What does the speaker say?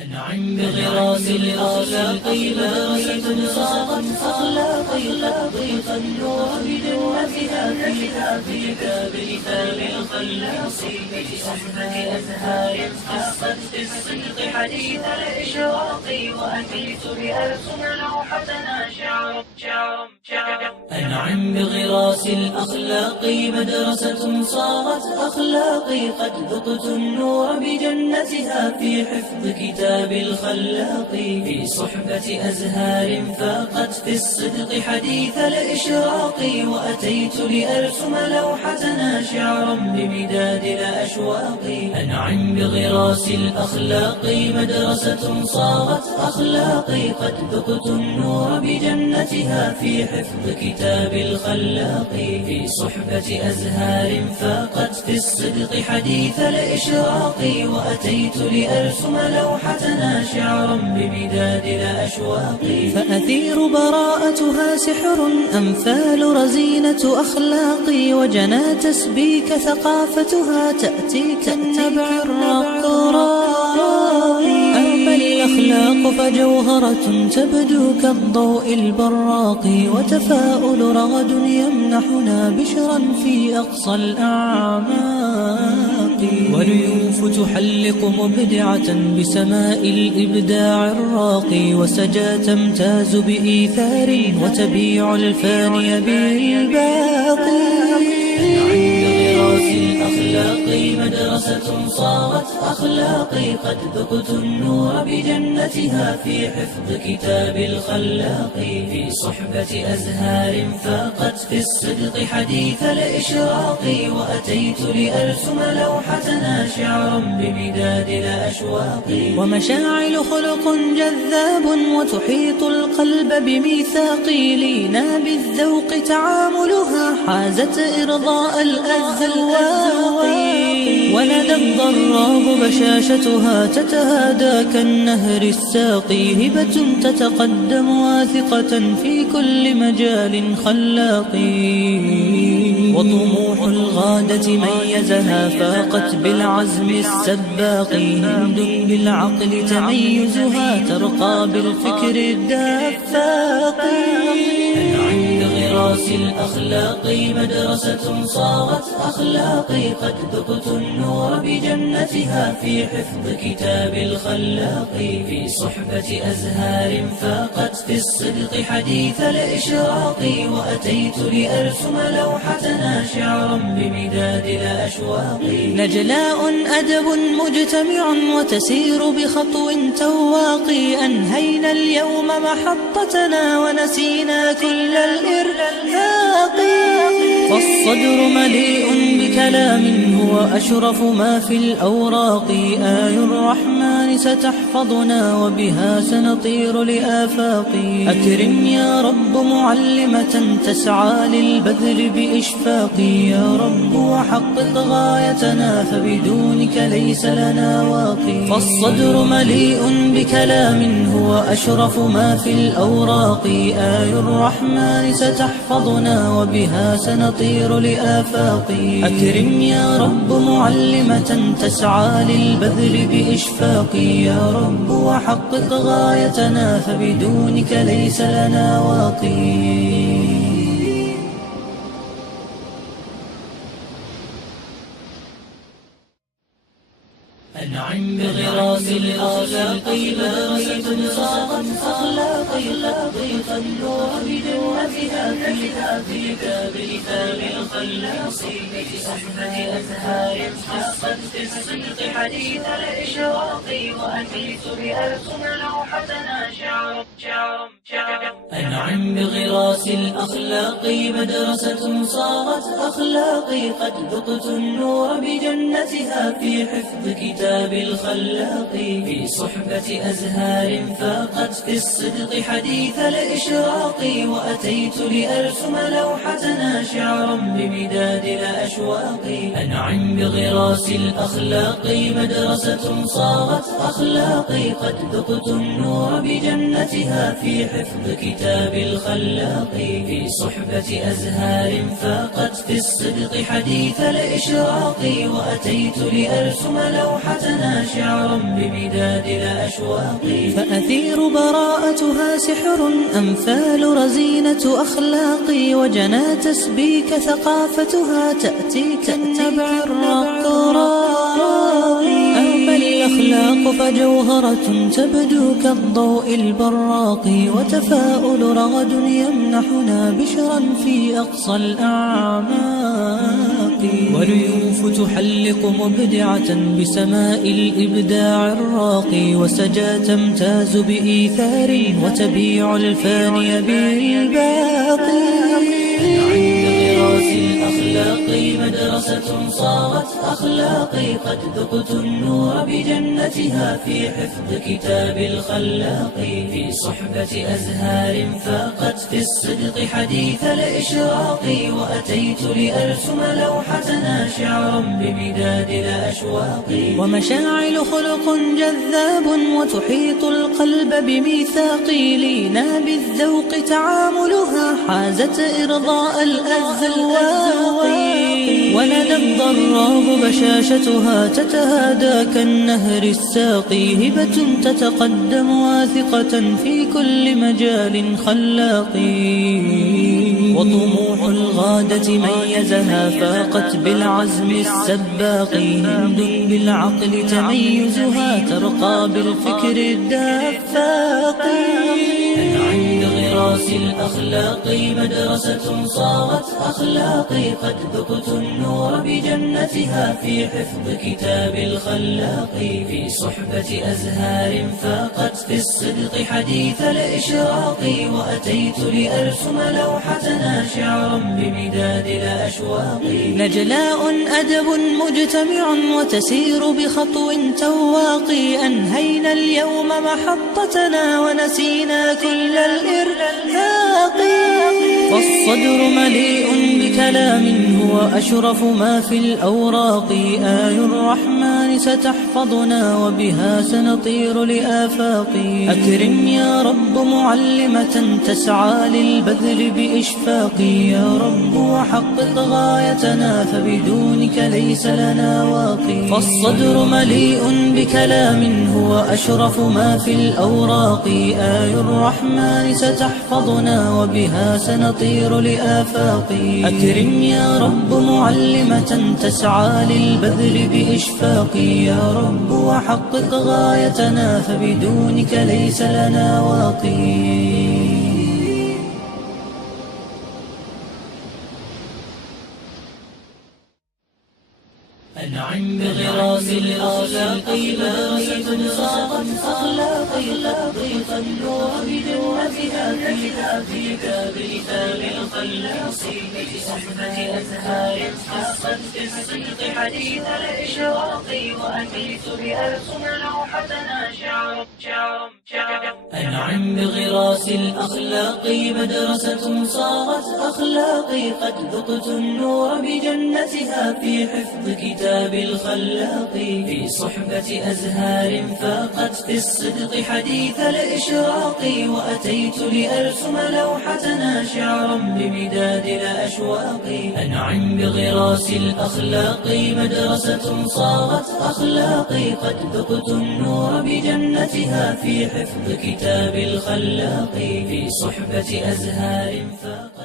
أنعم بغراس الأخلاق مدرسة صاغت أخلاقي لطيف النور بجنتها في كتاب الخلاق في صحبة أزهار قصت في الصدق حديث الإشراق وأتيت بأرسم لوحتنا شعر. أنعم بغراس الأخلاق مدرسة صاغت أخلاقي قد ذقت النور بجنتها في حفظ كتاب الخلاق في صحبة أزهار فاقت في الصدق حديث الإشراق وأتيت لأرسم لوحتنا شعرا بمداد الأشواق. أنعم بغراس الأخلاق مدرسة صاغت أخلاقي قد ذقت النور بجنتها في حفظ كتاب الخلاق في صحبة أزهار فاقت في الصدق حديث الإشراق وأتيت لأرسم لوحتنا شعرا بمداد الأشواق. فأثير براءتها سحر أمثال رزينة أخلاقي وجنى تسبيك ثقافتها تأتيك النبع الرقراقي. أما الأخلاق فجوهرة تبدو كالضوء البراق وتفاؤل رغد يمنحنا بشرا في أقصى الأعماق. وليوف تحلق مبدعة بسماء الإبداع الراقي وسجى تمتاز بإيثار وتبيع الفاني بالباقي. الأخلاق مدرسة صاغت أخلاقي قد ذقت النور بجنتها في حفظ كتاب الخلاق في صحبة أزهار فاقت في الصدق حديث الإشراق وأتيت لأرسم لوحتنا شعرا بمداد الأشواق. ومشاعل خلق جذاب وتحيط القلب بميثاقي لينا بالذوق تعاملها حازت إرضاء الأذواق. ولدى الضراب بشاشتها تتهادى كالنهر الساقي هبة تتقدم واثقة في كل مجال خلاقي. وطموح الغادة ميزها فاقت بالعزم السباق. هند بالعقل تميزها ترقى بالفكر الدفاق. بغراس الأخلاق مدرسة صاغت أخلاقي قد ذقت النور بجنتها في حفظ كتاب الخلاق في صحبة أزهار فاقت في الصدق حديث الإشراق وأتيت لأرسم لوحتنا شعرا بمداد الأشواق. نجلاء أدب مجتمع وتسير بخطو تواقي. أنهينا اليوم محطتنا ونسينا كل الإرهاق. فالصدر مليء بكلام هو أشرف ما في الأوراق. آي الرحمن ستحفظنا وبها سنطير لآفاق. أكرم يا رب معلمة تسعى للبذل بإشفاق. يا رب وحقق غايتنا فبدونك ليس لنا واقي. فالصدر مليء بكلام هو أشرف ما في الأوراق. آي الرحمن ستحفظنا وبها سنطير لآفاق. أكرم يا رب معلمة تسعى للبذل بإشفاق. يا رب وحقق غايتنا فبدونك ليس لنا واقي. أنعم بغراس الأخلاق مدرسة صاغت أخلاقي لطيف النور بجنتها في كتاب الخلاق في صحبة أزهار قصت في الصدق حديث الإشراق وأتيت بأرسم لوحتنا شعرا. أنعم بغراس الأخلاق مدرسة صاغت أخلاقي قد ذقت النور بجنتها في حفظ كتاب الخلاق في صحبة أزهار فاقت في الصدق حديث الإشراق وأتيت لأرسم لوحتنا شعرا بمداد الأشواق. أنعم بغراس الأخلاق مدرسة صاغت أخلاقي قد ذقت النور بجنتها في حفظ كتاب الخلاق في صحبة أزهار فاقت في الصدق حديث الإشراق وأتيت لأرسم لوحتنا شعرا بمداد الأشواق. فأثير براءتها سحر أمثال رزينة أخلاقي، وجنى تسبيك ثقافتها تأتيك النبع الرقراقي. أما الأخلاق فجوهرة تبدو كالضوء البراق، وتفاؤل رغد يمنحنا بشرا في أقصى الأعماق. وريوف تحلق مبدعة بسماء الإبداع الراقي، وسجى تمتاز بإيثار وتبيع الفاني بالباقي. الأخلاق مدرسة صارت أخلاقي، قد ذقت النور بجنتها في حفظ كتاب الخلاق. في صحبة أزهار فاقت في الصدق حديث الإشراق، وأتيت لأرسم لوحتنا شعرا بمداد الأشواق. ومشاعل خلق جذاب وتحيط القلب بميثاقي، لينا بالذوق تعاملها حازت إرضاء الأذواق. ولدى الضراب بشاشتها تتهادى كالنهر الساقي، هبة تتقدم واثقة في كل مجال خلاقي. وطموح الغادة ميزها فاقت بالعزم السباق، هند بالعقل تميزها ترقى بالفكر الدفاق. عند غراس الأخلاق مدرسة صارت أخلاقي، قد ذقت النور بجنتها في حفظ كتاب الخلاق. في صحبة أزهار فاقت في الصدق حديث الإشراق، وأتيت لأرسم لوحتنا شعرا بمداد الأشواق. نجلاء أدب مجتمع وتسير بخطو تواقي، أنهينا اليوم محطتنا ونسينا كل الإرهاق. والصدر مليء بكلام هو أشرف ما في الأوراق، آي الرحمن ستحفظنا وبها سنطير لآفاق. أكرم يا رب معلمة تسعى للبذل بإشفاق، يا رب وحقق غايتنا فبدونك ليس لنا واقي. فالصدر مليء بكلام هو أشرف ما في الأوراق، آي الرحمن ستحفظنا وبها سنطير لآفاق. أكرم يا رب معلمة تسعى للبذل بإشفاق، يا رب وحقق غايتنا فبدونك ليس لنا واقي. أنعم بغراس الأخلاق مدرسة صارت أخلاقي، ضيف النور بجنتها في كتاب الخلاق. في صحبة أزهار فاقت في الصدق حديث الإشراق، وأتيت لأرسم لوحتنا شعرا. أنعم بغراس الأخلاق مدرسة صارت أخلاقي، قد ذقت النور بجنتها في حفظ كتاب الخلاق. في صحبة أزهار فاقت في الصدق حديث الإشراق، وأتيت لأرسم لوحتنا شعرا بمداد الأشواق. أنعم بغراس الأخلاق مدرسة صارت أخلاقي، قد ذقت النور بجنتها في حفظ كتاب الخلاق. في صحبة أزهار فاقت